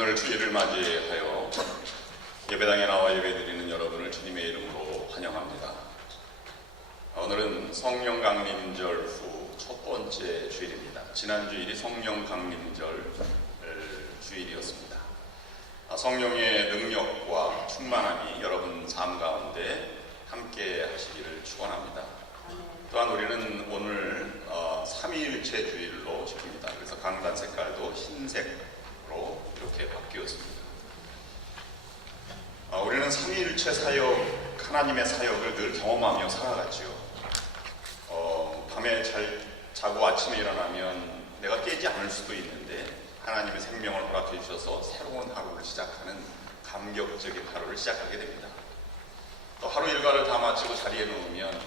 오늘 주일을 맞이하여 예배당에 나와 예배드리는 여러분을 주님의 이름으로 환영합니다. 오늘은 성령 강림절 후 첫 번째 주일입니다. 지난 주일이 성령 강림절 주일이었습니다. 성령의 능력과 충만함이 여러분 삶 가운데 함께 하시기를 축원합니다. 또한 우리는 오늘 삼위일체 주일로 지킵니다. 그래서 강단 색깔도 흰색으로 이렇게 바뀌었습니다. 우리는 삼위일체 사역, 하나님의 사역을 늘 경험하며 살아갔지요. 밤에 잘 자고 아침에 일어나면 내가 깨지 않을 수도 있는데 하나님의 생명을 허락해 주셔서 새로운 하루를 시작하는 감격적인 하루를 시작하게 됩니다. 또 하루 일과를 다 마치고 자리에 누우면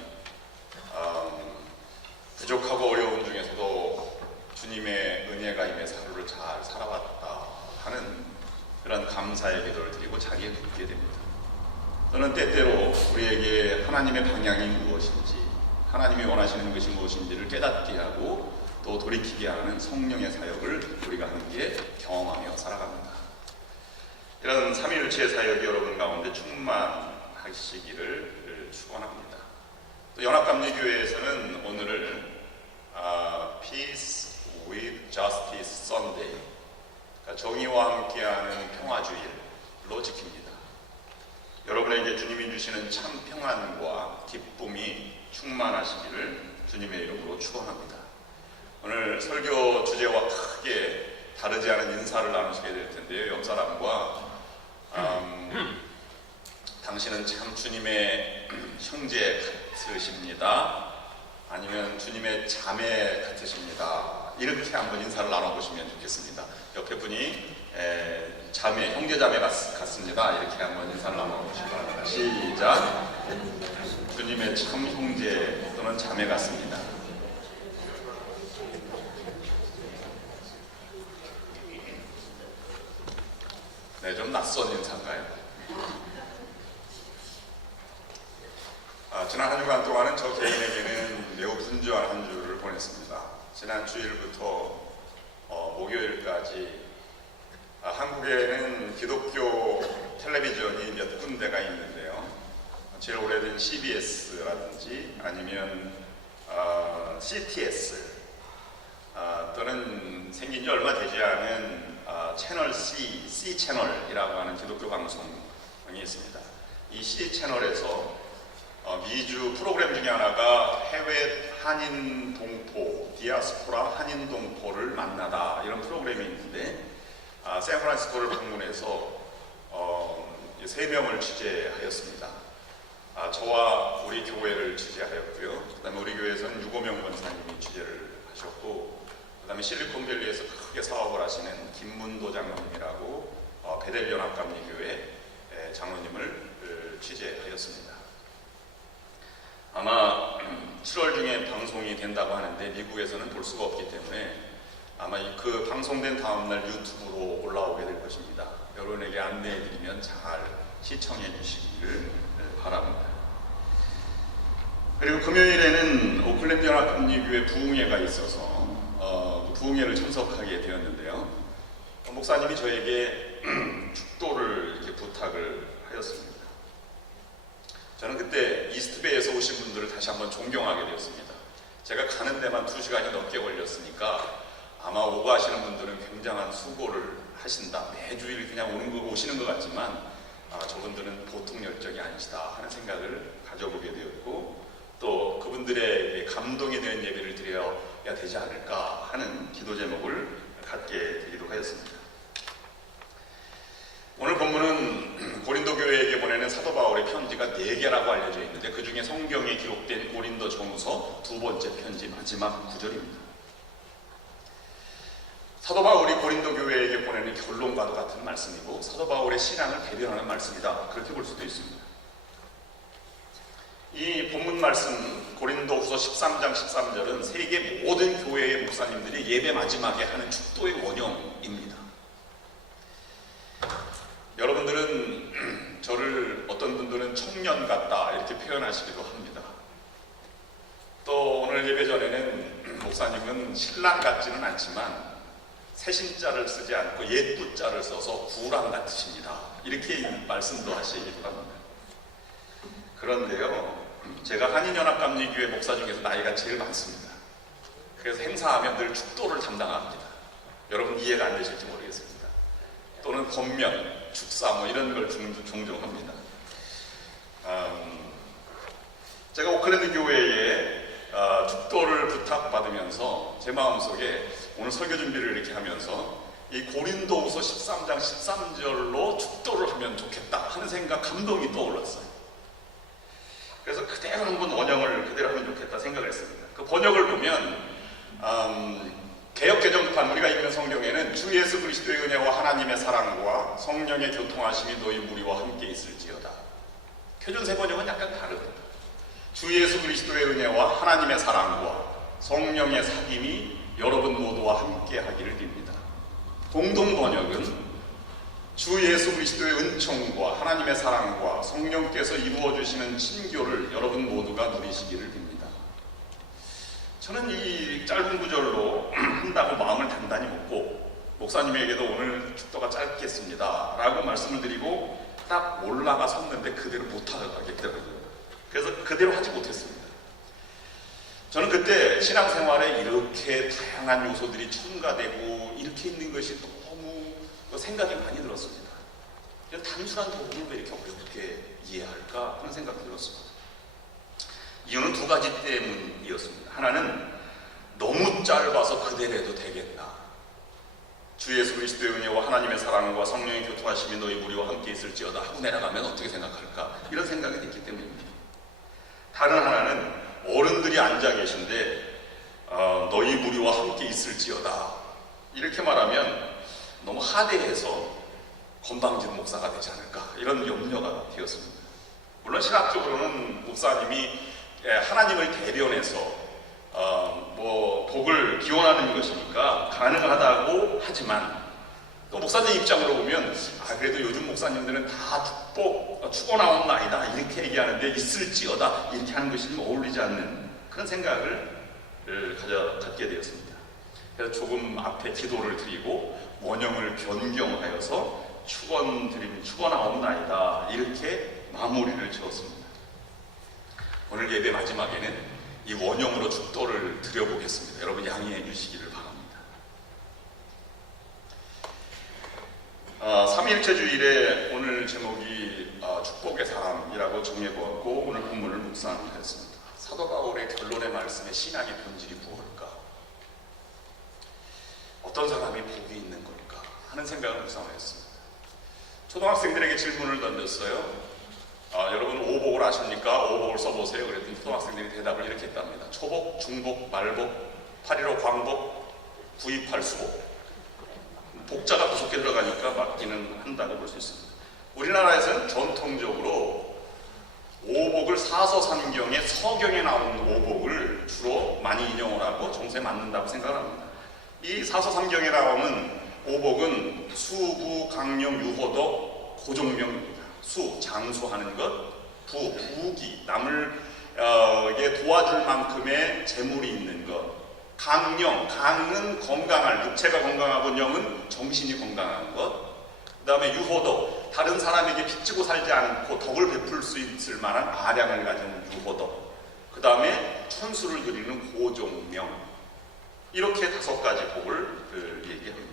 부족하고 어려운 중에서도 주님의 은혜가 임해서 하루를 잘 살아왔다 하는 그런 감사의 기도를 드리고 자리에 눕게 됩니다. 또는 때때로 우리에게 하나님의 방향이 무엇인지, 하나님이 원하시는 것이 무엇인지를 깨닫게 하고 또 돌이키게 하는 성령의 사역을 우리가 함께 경험하며 살아갑니다. 이런 삼위일체 사역이 여러분 가운데 충만하시기를 축원합니다. 또 연합감리교회에서는 오늘을 Peace with Justice Sunday, 그러니까 정의와 함께하는 평화주일로 지킵니다. 여러분에게 주님이 주시는 참 평안과 기쁨이 충만하시기를 주님의 이름으로 축원합니다. 오늘 설교 주제와 크게 다르지 않은 인사를 나누시게 될 텐데요. 옆 사람과 당신은 참 주님의 형제 같으십니다. 아니면 주님의 자매 같으십니다. 이렇게 한번 인사를 나눠보시면 좋겠습니다. 옆에 분이 자매, 형제 자매 같습니다. 이렇게 한번 인사를 나눠보시기 바랍니다. 시작. 주님의 참 형제 또는 자매 같습니다. 네, 좀 낯선 인사인가요? 지난 한 주간 동안은 저 개인에게는 매우 분주한 한 주를 보냈습니다. 지난 주일부터 목요일까지 한국에는 기독교 텔레비전이 몇 군데가 있는데요. 제일 오래된 CBS라든지 아니면 CTS 또는 생긴 지 얼마 되지 않은 채널 C 채널이라고 하는 기독교 방송이 있습니다. 이 C 채널에서 미주 프로그램 중에 하나가 해외 한인 동포, 디아스포라 한인 동포를 만나다, 이런 프로그램이 있는데 샌프란시스코를 방문해서 3명을 취재하였습니다. 저와 우리 교회를 취재하였고요. 그 다음에 우리 교회에서는 유고명 권사님이 취재를 하셨고, 그 다음에 실리콘밸리에서 크게 사업을 하시는 김문도 장로님이라고 베델연합감리교회 장로님을 취재하였습니다. 아마 7월 중에 방송이 된다고 하는데 미국에서는 볼 수가 없기 때문에 아마 그 방송된 다음날 유튜브로 올라오게 될 것입니다. 여러분에게 안내해드리면 잘 시청해 주시기를 바랍니다. 그리고 금요일에는 오클랜드 연합감리교회 부흥회가 있어서 부흥회를 참석하게 되었는데요. 목사님이 저에게 축도를 이렇게 부탁을 하였습니다. 저는 그때 이스트베이에서 오신 분들을 다시 한번 존경하게 되었습니다. 제가 가는 데만 2시간이 넘게 걸렸으니까 아마 오고 하시는 분들은 굉장한 수고를 하신다. 매주일 그냥 오시는 것 같지만 저분들은 보통 열정이 아니시다 하는 생각을 가져보게 되었고, 또 그분들의 감동에 대한 예배를 드려야 되지 않을까 하는 기도 제목을 갖게 되기도 하였습니다. 오늘 본문은 고린도 교회에게 보내는 사도 바울의 편지가 4개라고 알려져 있는데 그 중에 성경에 기록된 고린도 전후서 2번째 편지 마지막 구절입니다. 사도 바울이 고린도 교회에게 보내는 결론과도 같은 말씀이고 사도 바울의 신앙을 대변하는 말씀이다, 그렇게 볼 수도 있습니다. 이 본문 말씀 고린도후서 13장 13절은 세계 모든 교회의 목사님들이 예배 마지막에 하는 축도의 원형입니다. 여러분들은 저를 어떤 분들은 청년 같다 이렇게 표현하시기도 합니다. 또 오늘 예배 전에는 목사님은 신랑 같지는 않지만 새신자를 쓰지 않고 옛구자를 써서 구랑 같으십니다. 이렇게 말씀도 하시기도 합니다. 그런데요, 제가 한인연합감리교회 목사 중에서 나이가 제일 많습니다. 그래서 행사하면 늘 축도를 담당합니다. 여러분 이해가 안 되실지 모르겠습니다. 또는 권면, 축사 뭐 이런 걸 종종 합니다. 제가 오클랜드 교회에 축도를 부탁받으면서 제 마음속에 오늘 설교 준비를 이렇게 하면서 이 고린도후서 13장 13절로 축도를 하면 좋겠다 하는 생각, 감동이 떠올랐어요. 그래서 그대로 한번 원형을 그대로 하면 좋겠다 생각을 했습니다. 그 번역을 보면 개역개정판 우리가 읽는 성경에는 주 예수 그리스도의 은혜와 하나님의 사랑과 성령의 교통하심이 너희 무리와 함께 있을지어다. 표준세 번역은 약간 다릅니다. 주 예수 그리스도의 은혜와 하나님의 사랑과 성령의 사귐이 여러분 모두와 함께 하기를 빕니다. 공동 번역은 주 예수 그리스도의 은총과 하나님의 사랑과 성령께서 이루어 주시는 친교를 여러분 모두가 누리시기를 빕니다. 저는 이 짧은 구절로 한다고 마음을 단단히 먹고 목사님에게도 오늘 축도가 짧겠습니다 라고 말씀을 드리고 딱 올라가 섰는데 그대로 못하겠더라고요. 그래서 그대로 하지 못했습니다. 저는 그때 신앙생활에 이렇게 다양한 요소들이 첨가되고 이렇게 있는 것이 너무 생각이 많이 들었습니다. 단순한 복음을 왜 이렇게 어렵게 이해할까 하는 생각이 들었습니다. 이유는 두 가지 때문이었습니다. 하나는 너무 짧아서 그대로 해도 되겠나. 주 예수 그리스도의 은혜와 하나님의 사랑과 성령의 교통하심이 너희 무리와 함께 있을지어다 하고 내려가면 어떻게 생각할까? 이런 생각이 됐기 때문입니다. 다른 하나는 어른들이 앉아 계신데 너희 무리와 함께 있을지어다 이렇게 말하면 너무 하대해서 건방진 목사가 되지 않을까 이런 염려가 되었습니다. 물론 신학적으로는 목사님이 하나님을 대변해서 복을 기원하는 것이니까 가능하다고 하지만 또 목사님 입장으로 보면 그래도 요즘 목사님들은 다 축복 축원하옵 나이다 이렇게 얘기하는데 있을지어다 이렇게 하는 것이 좀 어울리지 않는 그런 생각을 갖게 되었습니다. 그래서 조금 앞에 기도를 드리고 원형을 변경하여서 축원하옵 나이다 이렇게 마무리를 지었습니다. 오늘 예배 마지막에는 이 원형으로 축도를 드려보겠습니다. 여러분 양해해 주시기를 바랍니다. 삼위일체주일에 오늘 제목이 축복의 사람이라고 정해보았고 오늘 본문을 묵상하였습니다. 사도 바울의 결론의 말씀에 신앙의 본질이 무엇일까? 어떤 사람이 복이 있는 걸까? 하는 생각을 묵상하였습니다. 초등학생들에게 질문을 던졌어요. 여러분 오복을 아십니까? 오복을 써보세요. 그랬더니 초등학생들이 대답을 이렇게 했답니다. 초복, 중복, 말복, 8.15 광복, 9.28 수복. 복자가 9개 들어가니까 맞기는 한다고 볼 수 있습니다. 우리나라에서는 전통적으로 오복을 사서삼경의 서경에 나오는 오복을 주로 많이 인용을 하고 정서에 맞는다고 생각을 합니다. 이 사서삼경에 나오는 오복은 수부, 강령, 유호덕, 고종명입니다. 수, 장수하는 것, 부귀, 남을 도와줄 만큼의 재물이 있는 것, 강령, 강은 건강할, 육체가 건강하고 영은 정신이 건강한 것, 그 다음에 유호덕, 다른 사람에게 빚지고 살지 않고 덕을 베풀 수 있을 만한 아량을 가진 유호덕, 그 다음에 천수를 드리는 고종명, 이렇게 5가지 복을 얘기합니다.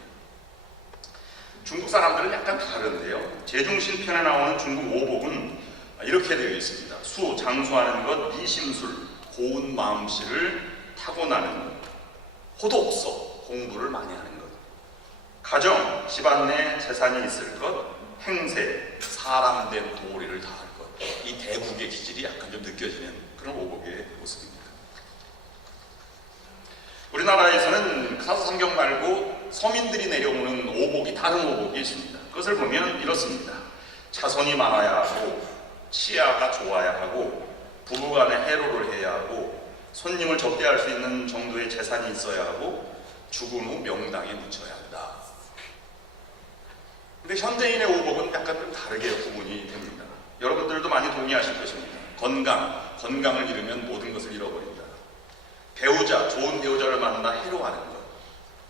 중국 사람들은 약간 다른데요. 제중신편에 나오는 중국 오복은 이렇게 되어 있습니다. 수, 장수하는 것, 이심술, 고운 마음씨를 타고나는 것, 호독서, 공부를 많이 하는 것, 가정, 집안 내 재산이 있을 것, 행세, 사람된 도리를 다할 것. 이 대국의 기질이 약간 좀 느껴지는 그런 오복의 모습입니다. 우리나라에서는 사서삼경 말고 서민들이 내려오는 오복이 다른 오복이 있습니다. 그것을 보면 이렇습니다. 자손이 많아야 하고 치아가 좋아야 하고 부부간에 해로를 해야 하고 손님을 접대할 수 있는 정도의 재산이 있어야 하고 죽은 후 명당에 묻혀야 한다. 근데 현대인의 오복은 약간 좀 다르게 구분이 됩니다. 여러분들도 많이 동의하실 것입니다. 건강을 잃으면 모든 것을 잃어버린다. 배우자, 좋은 배우자를 만나 해로하는 것.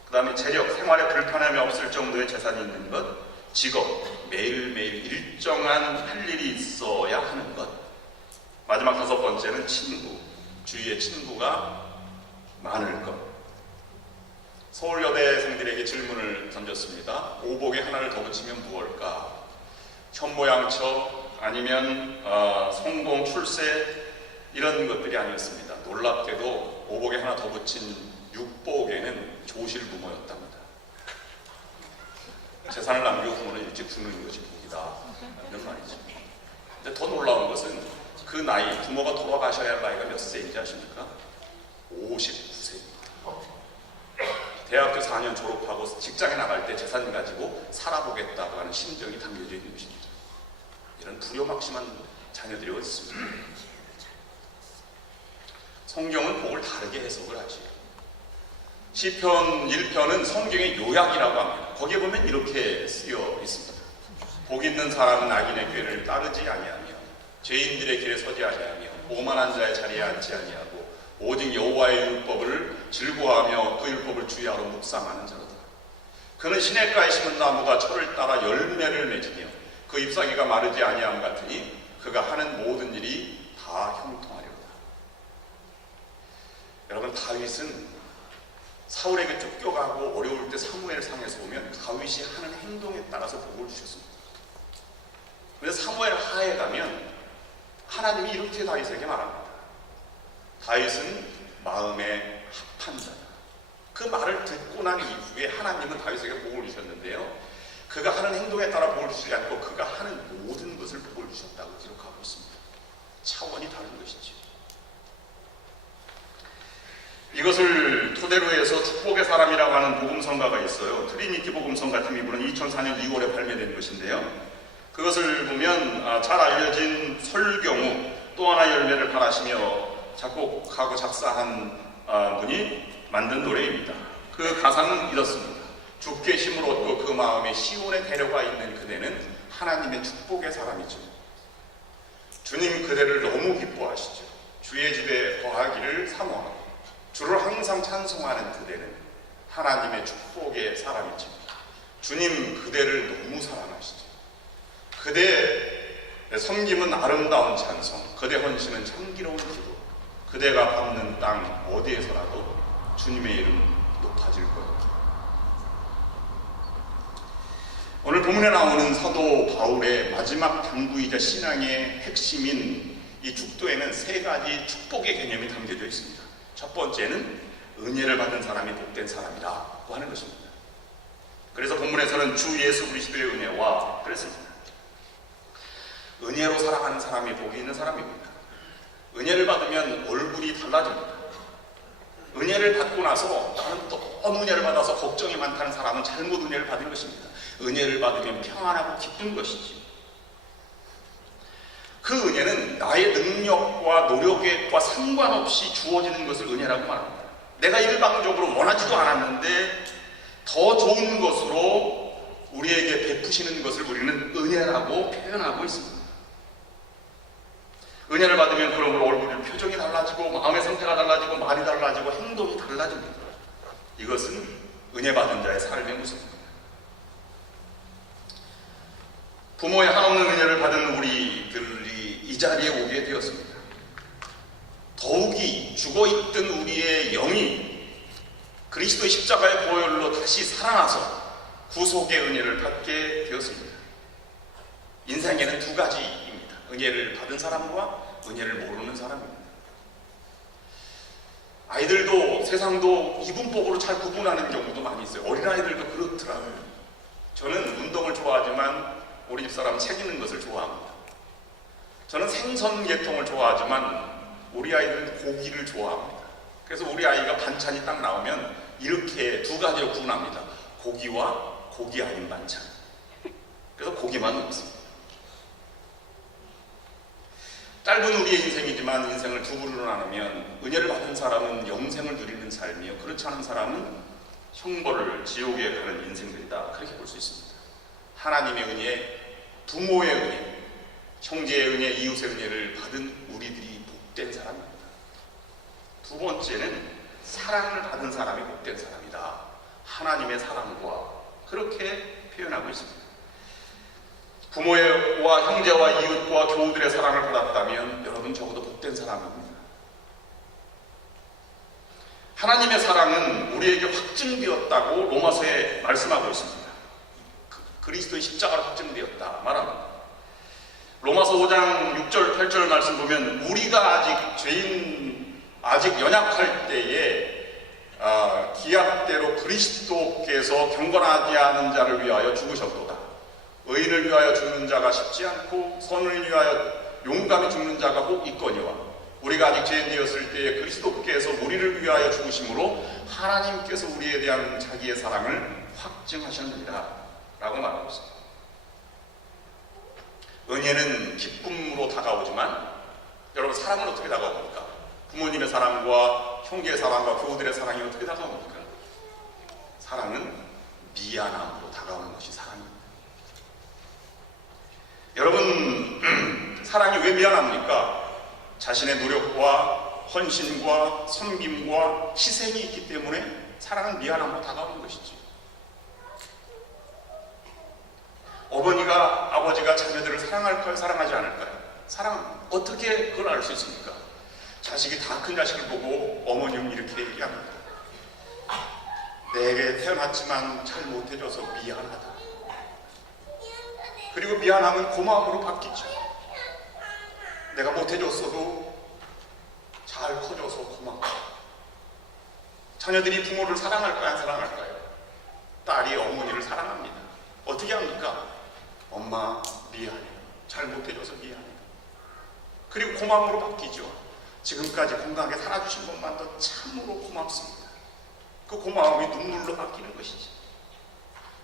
그 다음에 재력, 생활에 불편함이 없을 정도의 재산이 있는 것, 직업, 매일매일 일정한 할 일이 있어야 하는 것, 마지막 5번째는 친구, 주위에 친구가 많을 것. 서울여대생들에게 질문을 던졌습니다. 오복에 하나를 더 붙이면 무엇일까? 현모양처 아니면 성공, 출세 이런 것들이 아니었습니다. 놀랍게도 오복에 하나 더 붙인 육복에는 조실부모였답니다. 재산을 남기고 부모는 일찍 죽는 것이 복이다 이런 말이죠. 근데 더 놀라운 것은 그 나이, 부모가 돌아가셔야 할 나이가 몇 세인지 아십니까? 59세입니다. 대학교 4년 졸업하고 직장에 나갈 때 재산 가지고 살아보겠다고 하는 심정이 담겨져 있는 것입니다. 이런 불효막심한 자녀들이 어디 있습니까? 성경은 복을 다르게 해석을 하지. 시편 1편은 성경의 요약이라고 합니다. 거기에 보면 이렇게 쓰여 있습니다. 복 있는 사람은 악인의 꾀를 따르지 아니하며 죄인들의 길에 서지 아니하며 오만한 자의 자리에 앉지 아니하고 오직 여호와의 율법을 즐거워하며 그 율법을 주의하러 묵상하는 자로다. 그는 시냇가에 심은 나무가 철을 따라 열매를 맺으며 그 잎사귀가 마르지 아니함 같으니 그가 하는 모든 일이 다 형통하리로다. 여러분, 다윗은 사울에게 쫓겨가고 어려울 때 사무엘 상에서 보면 다윗이 하는 행동에 따라서 복을 주셨습니다. 그래서 사무엘 하에 가면 하나님이 이렇게 다윗에게 말합니다. 다윗은 마음에 합한 자다. 그 말을 듣고 난 이후에 하나님은 다윗에게 복을 주셨는데요, 그가 하는 행동에 따라 복을 주지 않고 그가 하는 모든 것을 복을 주셨다고 기록하고 있습니다. 차원이 다른 것이죠. 이것을 토대로 해서 축복의 사람이라고 하는 복음성가가 있어요. 트리니티 복음성 같은 미분은 2004년 2월에 발매된 것인데요, 그것을 보면 잘 알려진 설경우 또 하나 열매를 바라시며 작곡하고 작사한 분이 만든 노래입니다. 그 가사는 이렇습니다. 주께 힘을 얻고 그 마음에 시온에 데려가 있는 그대는 하나님의 축복의 사람이죠. 주님 그대를 너무 기뻐하시죠. 주의 집에 거하기를 사모하고 주를 항상 찬송하는 그대는 하나님의 축복의 사람이죠. 주님 그대를 너무 사랑하시죠. 그대의 섬김은 아름다운 찬송, 그대 헌신은 참기로운 기도, 그대가 밟는 땅 어디에서라도 주님의 이름 높아질 거예요. 오늘 본문에 나오는 사도 바울의 마지막 당부이자 신앙의 핵심인 이 축도에는 3가지 축복의 개념이 담겨져 있습니다. 첫 번째는 은혜를 받은 사람이 복된 사람이라고 하는 것입니다. 그래서 본문에서는 주 예수 그리스도의 은혜와 그랬습니다. 은혜로 살아가는 사람이 복이 있는 사람입니다. 은혜를 받으면 얼굴이 달라집니다. 은혜를 받고 나서 나는 너무 은혜를 받아서 걱정이 많다는 사람은 잘못 은혜를 받은 것입니다. 은혜를 받으면 평안하고 기쁜 것이지. 그 은혜는 나의 능력과 노력과 상관없이 주어지는 것을 은혜라고 말합니다. 내가 일방적으로 원하지도 않았는데 더 좋은 것으로 우리에게 베푸시는 것을 우리는 은혜라고 표현하고 있습니다. 은혜를 받으면 그러므로 얼굴 표정이 달라지고 마음의 상태가 달라지고 말이 달라지고 행동이 달라집니다. 이것은 은혜 받은 자의 삶의 모습입니다. 부모의 한없는 은혜를 받은 우리들이 이 자리에 오게 되었습니다. 더욱이 죽어있던 우리의 영이 그리스도의 십자가의 보혈로 다시 살아나서 구속의 은혜를 받게 되었습니다. 인생에는 2가지입니다. 은혜를 받은 사람과 은혜를 모르는 사람입니다. 아이들도 세상도 이분법으로 잘 구분하는 경우도 많이 있어요. 어린아이들도 그렇더라고요. 저는 운동을 좋아하지만 우리 집사람은 책 읽는 것을 좋아합니다. 저는 생선 계통을 좋아하지만 우리 아이들은 고기를 좋아합니다. 그래서 우리 아이가 반찬이 딱 나오면 이렇게 2가지로 구분합니다. 고기와 고기 아닌 반찬. 그래서 고기만 먹습니다. 짧은 우리의 인생이지만 인생을 2부로 나누면 은혜를 받은 사람은 영생을 누리는 삶이요, 그렇지 않은 사람은 형벌을 지옥에 가는 인생들이다, 그렇게 볼 수 있습니다. 하나님의 은혜, 부모의 은혜, 형제의 은혜, 이웃의 은혜를 받은 우리들이 복된 사람입니다. 2번째는 사랑을 받은 사람이 복된 사람이다. 하나님의 사랑과 그렇게 표현하고 있습니다. 부모와 형제와 이웃과 교우들의 사랑을 받았다면 여러분 적어도 복된 사람입니다. 하나님의 사랑은 우리에게 확증되었다고 로마서에 말씀하고 있습니다. 그리스도의 십자가로 확증되었다 말합니다. 로마서 5장 6절 8절 말씀 보면 우리가 아직 연약할 때에 기약대로 그리스도께서 경건하지 않은 자를 위하여 죽으셨도다. 의인을 위하여 죽는 자가 쉽지 않고 선을 위하여 용감히 죽는 자가 꼭 있거니와 우리가 아직 죄인 되었을 때에 그리스도께서 우리를 위하여 죽으심으로 하나님께서 우리에 대한 자기의 사랑을 확증하셨느니라 라고 말하고 있습니다. 은혜는 기쁨으로 다가오지만 여러분 사랑은 어떻게 다가옵니까? 부모님의 사랑과 형제의 사랑과 교우들의 사랑이 어떻게 다가옵니까? 사랑은 미안함으로 다가오는 것이 사랑입니다. 여러분 사랑이 왜 미안합니까? 자신의 노력과 헌신과 섬김과 희생이 있기 때문에 사랑은 미안함으로 다가오는 것이지. 어머니가 아버지가 자녀들을 사랑할까요? 사랑하지 않을까요? 사랑 어떻게 그걸 알 수 있습니까? 자식이 다 큰 자식을 보고 어머니는 이렇게 얘기합니다. 내게 태어났지만 잘 못해줘서 미안하다. 그리고 미안함은 고마움으로 바뀌죠. 내가 못해줬어도 잘 커줘서 고맙다. 자녀들이 부모를 사랑할까요? 안 사랑할까요? 딸이 어머니를 사랑합니다. 어떻게 합니까? 엄마 미안해. 잘 못해줘서 미안해. 그리고 고마움으로 바뀌죠. 지금까지 건강하게 살아주신 것만도 참으로 고맙습니다. 그 고마움이 눈물로 바뀌는 것이지.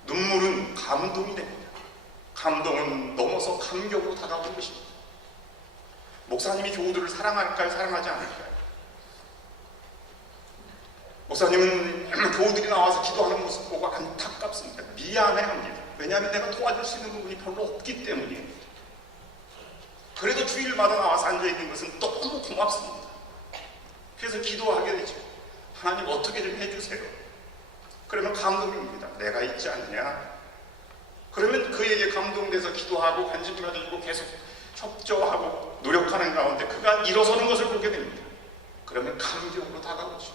눈물은 감동이 됩니다. 감동은 넘어서 감격으로 다가오는 것입니다. 목사님이 교우들을 사랑할까요? 사랑하지 않을까요? 목사님은 교우들이 나와서 기도하는 모습 보고 안타깝습니다. 미안해합니다. 왜냐하면 내가 도와줄 수 있는 부분이 별로 없기 때문이에요. 그래도 주일마다 나와서 앉아있는 것은 너무 고맙습니다. 그래서 기도하게 되죠. 하나님 어떻게 좀 해주세요. 그러면 감동입니다. 내가 있지 않냐. 그러면 그에게 감동돼서 기도하고 관심 가지고 계속 협조하고 노력하는 가운데 그가 일어서는 것을 보게 됩니다. 그러면 감격으로 다가오죠.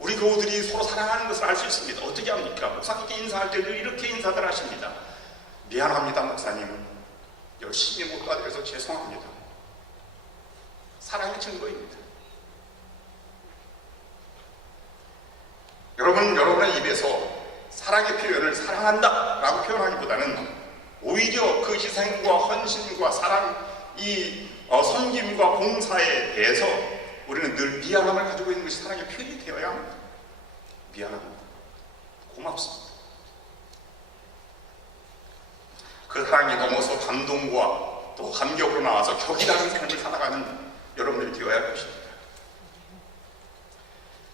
우리 교우들이 서로 사랑하는 것을 알 수 있습니다. 어떻게 합니까? 목사님께 인사할 때도 이렇게 인사들 하십니다. 미안합니다 목사님. 열심히 못 도와드려서 죄송합니다. 사랑의 증거입니다. 여러분의 입에서 사랑의 표현을 사랑한다 라고 표현하기보다는 오히려 그 희생과 헌신과 사랑, 이 섬김과 봉사에 대해서 우리는 늘 미안함을 가지고 있는 것이 사랑의 표현이 되어야 합니다. 미안합니다. 고맙습니다. 그 사랑이 넘어서 감동과 또 감격으로 나와서 격이 다른 삶을 살아가는 여러분들이 되어야 할 것입니다.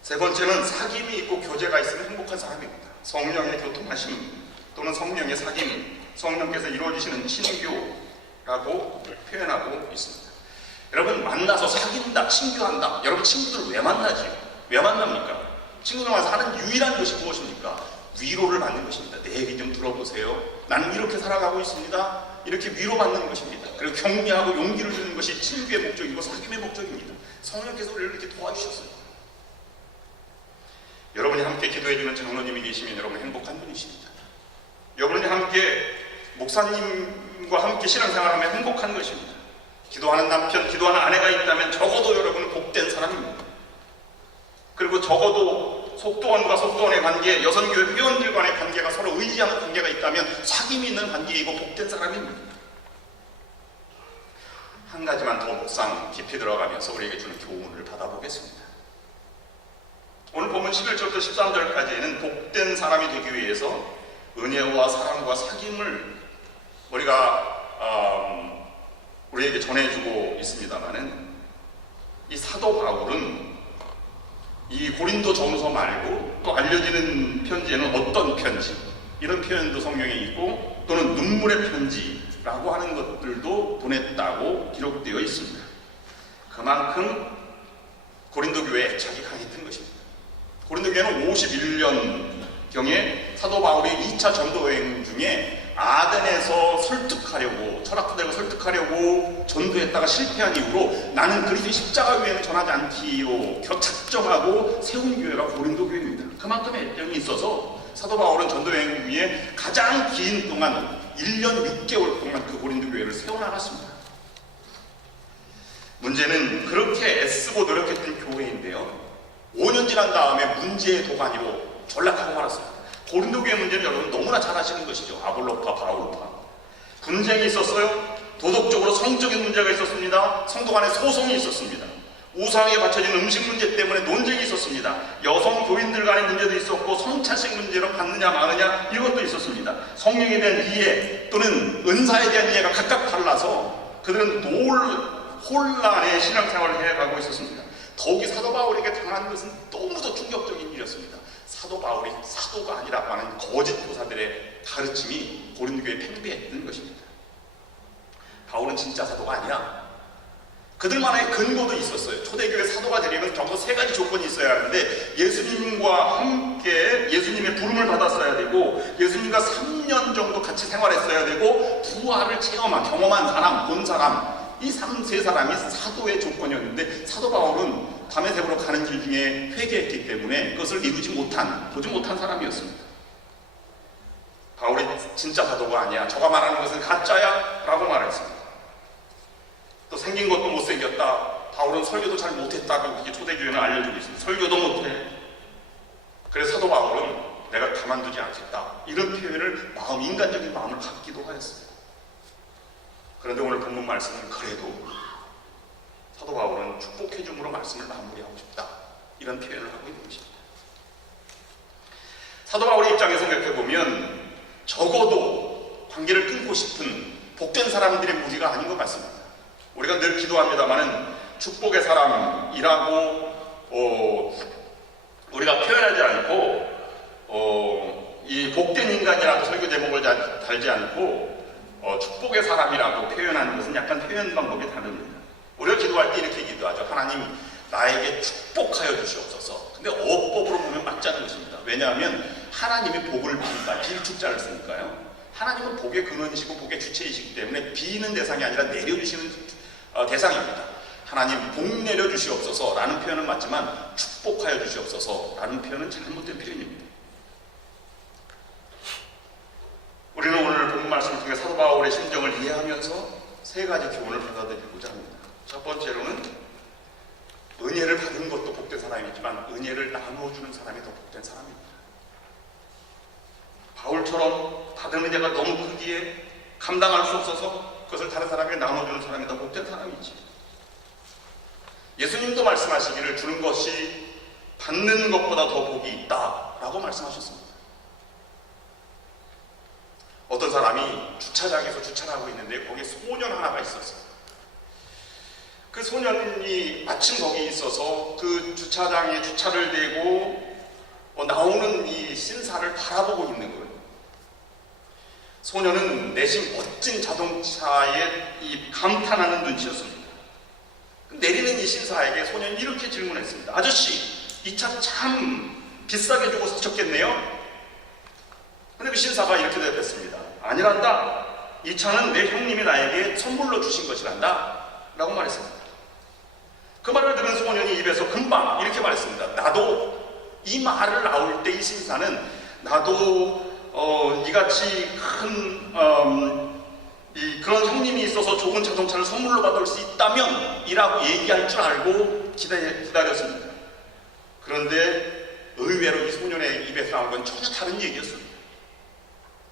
세 번째는 사귐이 있고 교제가 있으면 행복한 사람입니다. 성령의 교통하심 또는 성령의 사귐, 성령께서 이루어지시는 친교라고 표현하고 있습니다. 여러분 만나서 사귄다, 친교한다. 여러분 친구들 왜 만나지? 왜 만납니까? 친구들 만나서 하는 유일한 것이 무엇입니까? 위로를 받는 것입니다. 내 얘기 좀 들어보세요. 나는 이렇게 살아가고 있습니다. 이렇게 위로받는 것입니다. 그리고 격려하고 용기를 주는 것이 친구의 목적이고 사귐의 목적입니다. 성령께서 우리를 이렇게 도와주셨어요. 여러분이 함께 기도해주는 장로님이 계시면 여러분 행복한 분이십니다. 여러분이 함께 목사님과 함께 신앙생활하면 행복한 것입니다. 기도하는 남편, 기도하는 아내가 있다면 적어도 여러분은 복된 사람입니다. 그리고 적어도 속도원과 속도원의 관계, 여성교회 회원들 간의 관계가 서로 의지하는 관계가 있다면 사귐이 있는 관계이고 복된 사람입니다. 한 가지만 더 묵상 깊이 들어가면서 우리에게 주는 교훈을 받아보겠습니다. 오늘 본문 11절부터 13절까지는 복된 사람이 되기 위해서 은혜와 사랑과 사귐을 우리에게 전해주고 있습니다만은 이 사도 바울은 이 고린도 전서 말고 또 알려지는 편지에는 어떤 편지 이런 표현도 성경에 있고 또는 눈물의 편지라고 하는 것들도 보냈다고 기록되어 있습니다. 그만큼 고린도 교회에 애착이 강했던 것입니다. 고린도 교회는 51년경에 사도 바울이 2차 전도 여행 중에 아덴에서 설득하려고, 철학자들과 설득하려고 전도했다가 실패한 이후로 나는 그리스도의 십자가 외에는 전하지 않기로 작정하고 세운 교회가 고린도 교회입니다. 그만큼의 애정이 있어서 사도 바울은 전도 여행 중에 가장 긴 동안 1년 6개월 동안 그 고린도 교회를 세워나갔습니다. 문제는 그렇게 애쓰고 노력했던 교회인데요, 5년 지난 다음에 문제의 도가니로 전락하고 말았습니다. 고린도 교회 문제는 여러분 너무나 잘 아시는 것이죠. 아볼로파, 바울파. 분쟁이 있었어요. 도덕적으로 성적인 문제가 있었습니다. 성도 간에 소송이 있었습니다. 우상에 바쳐진 음식 문제 때문에 논쟁이 있었습니다. 여성 교인들 간의 문제도 있었고, 성차식 문제로 받느냐 마느냐 이것도 있었습니다. 성령에 대한 이해 또는 은사에 대한 이해가 각각 달라서 그들은 혼란의 신앙생활을 해가고 있었습니다. 더욱이 사도 바울에게 당한 것은 너무도 충격적인 일이었습니다. 사도 바울이 사도가 아니라고 하는 거짓 교사들의 가르침이 고린도 교회에 팽배했던 것입니다. 바울은 진짜 사도가 아니야. 그들만의 근거도 있었어요. 초대교회 사도가 되려면 적어도 3가지 조건이 있어야 하는데, 예수님과 함께 예수님의 부름을 받았어야 되고, 예수님과 3년 정도 같이 생활했어야 되고, 부활을 경험한 사람, 본 사람, 이 3-4사람이 사도의 조건이었는데, 사도 바울은 다메섹으로 가는 길 중에 회개했기 때문에 그것을 보지 못한 사람이었습니다. 바울이 진짜 사도가 아니야, 저가 말하는 것은 가짜야 라고 말했습니다. 또 생긴 것도 못생겼다, 바울은 설교도 잘 못했다고 이렇게 초대교회는 알려주고 있습니다. 설교도 못해. 그래서 사도 바울은 내가 가만두지 않겠다, 이런 표현을 인간적인 마음을 갖기도 하였습니다. 그런데 오늘 본문 말씀은 그래도 사도 바울은 축복해줌으로 말씀을 마무리하고 싶다, 이런 표현을 하고 있는 것입니다. 사도 바울의 입장에 생각해보면 적어도 관계를 끊고 싶은 복된 사람들의 무리가 아닌 것 같습니다. 우리가 늘 기도합니다마는 축복의 사람이라고 우리가 표현하지 않고 이 복된 인간이라고 설교 제목을 달지 않고 축복의 사람이라고 표현하는 것은 약간 표현 방법이 다릅니다. 우리가 기도할 때 이렇게 기도하죠. 하나님, 나에게 축복하여 주시옵소서. 근데 어법으로 보면 맞지 않는 것입니다. 왜냐하면 하나님이 복을 빈다, 빌축자를 쓰니까요. 하나님은 복의 근원이시고 복의 주체이시기 때문에 비는 대상이 아니라 내려주시는 대상입니다. 하나님, 복 내려주시옵소서 라는 표현은 맞지만 축복하여 주시옵소서 라는 표현은 잘못된 표현입니다. 우리는 오늘 본 말씀을 통해 사도 바울의 심정을 이해하면서 3가지 교훈을 받아들이고자 합니다. 첫 번째로는 은혜를 받은 것도 복된 사람이지만 은혜를 나누어주는 사람이 더 복된 사람입니다. 바울처럼 받은 은혜가 너무 크기에 감당할 수 없어서 그것을 다른 사람에게 나눠주는 사람이 더 복된 사람이지. 예수님도 말씀하시기를 주는 것이 받는 것보다 더 복이 있다 라고 말씀하셨습니다. 어떤 사람이 주차장에서 주차를 하고 있는데 거기에 소년 하나가 있었어요. 그 소년이 마침 거기 있어서 그 주차장에 주차를 대고 나오는 이 신사를 바라보고 있는 거예요. 소년은 내심 멋진 자동차에 이 감탄하는 눈치였습니다. 내리는 이 신사에게 소년이 이렇게 질문했습니다. 아저씨, 이 차 참 비싸게 주고 사셨겠네요? 근데 그 신사가 이렇게 대답했습니다. 아니란다. 이 차는 내 형님이 나에게 선물로 주신 것이란다 라고 말했습니다. 그 말을 들은 소년이 입에서 금방 이렇게 말했습니다. 나도 이 말을 나올 때 이 신사는 나도 이같이 큰 그런 형님이 있어서 좋은 자동차를 선물로 받을 수 있다면 이라고 얘기할 줄 알고 기다렸습니다. 그런데 의외로 이 소년의 입에서 나온 건 전혀 다른 얘기였습니다.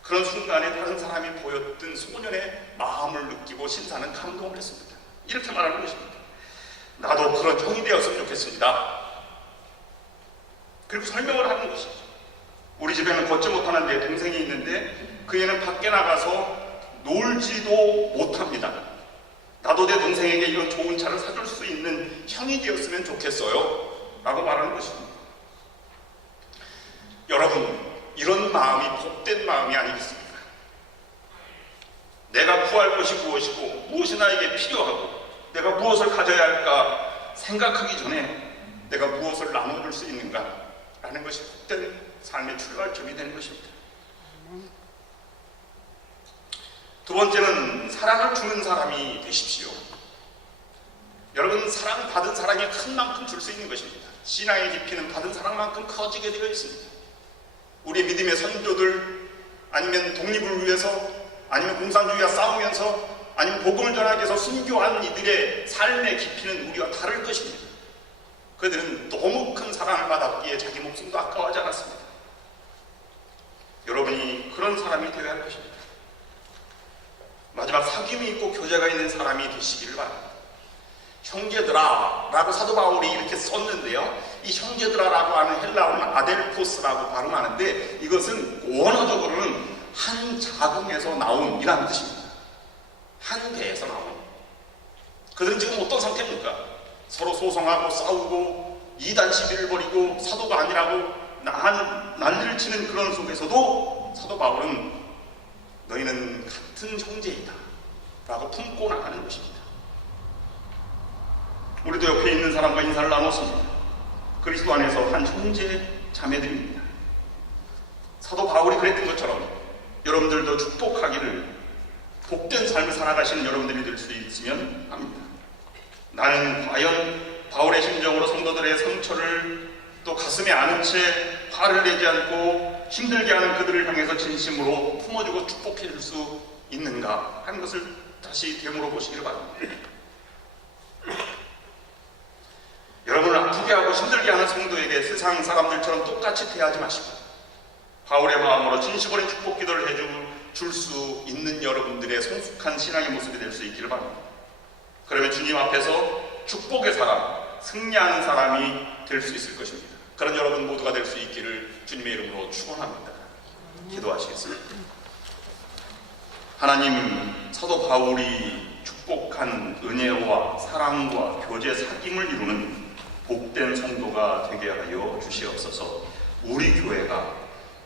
그런 순간에 다른 사람이 보였던 소년의 마음을 느끼고 신사는 감동을 했습니다. 이렇게 말하는 것입니다. 나도 그런 형이 되었으면 좋겠습니다. 그리고 설명을 하는 것이죠. 우리 집에는 걷지 못하는 내 동생이 있는데 그 애는 밖에 나가서 놀지도 못합니다. 나도 내 동생에게 이런 좋은 차를 사줄 수 있는 형이 되었으면 좋겠어요 라고 말하는 것입니다. 여러분, 이런 마음이 복된 마음이 아니겠습니까? 내가 구할 것이 무엇이고 무엇이 나에게 필요하고 내가 무엇을 가져야 할까 생각하기 전에 내가 무엇을 나눠줄 수 있는가, 라는 것이 복된 삶의 출발점이 되는 것입니다. 두 번째는 사랑을 주는 사람이 되십시오. 여러분, 사랑받은 사랑이 큰 만큼 줄 수 있는 것입니다. 신앙의 깊이는 받은 사랑만큼 커지게 되어 있습니다. 우리 믿음의 선조들, 아니면 독립을 위해서, 아니면 공산주의와 싸우면서, 아니면 복음을 전하기 위해서 순교한 이들의 삶의 깊이는 우리와 다를 것입니다. 그들은 너무 큰 사랑을 받았기에 자기 목숨도 아까워하지 않았습니다. 여러분이 그런 사람이 되어야 할 것입니다. 마지막 사귐이 있고 교제가 있는 사람이 되시기를 바랍니다. 형제들아 라고 사도 바울이 이렇게 썼는데요, 이 형제들아 라고 하는 헬라어는 아델포스라고 발음하는데, 이것은 원어적으로는 한 자궁에서 나온 이라는 뜻입니다. 한 배에서 나온. 그들은 지금 어떤 상태입니까? 서로 소송하고 싸우고 이단 시비를 벌이고 사도가 아니라고 난리를 치는 그런 속에서도 사도 바울은 너희는 같은 형제이다 라고 품고 나가는 것입니다. 우리도 옆에 있는 사람과 인사를 나눴습니다. 그리스도 안에서 한 형제 자매들입니다. 사도 바울이 그랬던 것처럼 여러분들도 축복하기를, 복된 삶을 살아가시는 여러분들이 될 수 있으면 합니다. 나는 과연 바울의 심정으로 성도들의 상처를 또 가슴에 안은 채 화를 내지 않고 힘들게 하는 그들을 향해서 진심으로 품어주고 축복해 줄 수 있는가 하는 것을 다시 되물어 보시기를 바랍니다. 여러분을 아프게 하고 힘들게 하는 성도에게 세상 사람들처럼 똑같이 대하지 마시고 바울의 마음으로 진심 어린 축복 기도를 해줄 수 있는 여러분들의 성숙한 신앙의 모습이 될 수 있기를 바랍니다. 그러면 주님 앞에서 축복의 사람, 승리하는 사람이 될 수 있을 것입니다. 그런 여러분 모두가 될 수 있기를 주님의 이름으로 축원합니다. 기도하시겠습니다. 하나님, 사도 바울이 축복한 은혜와 사랑과 교제 사귐을 이루는 복된 성도가 되게 하여 주시옵소서. 우리 교회가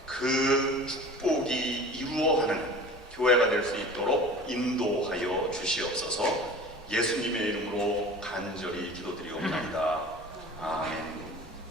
그 축복이 이루어가는 교회가 될 수 있도록 인도하여 주시옵소서. 예수님의 이름으로 간절히 기도드리옵나이다. 아멘.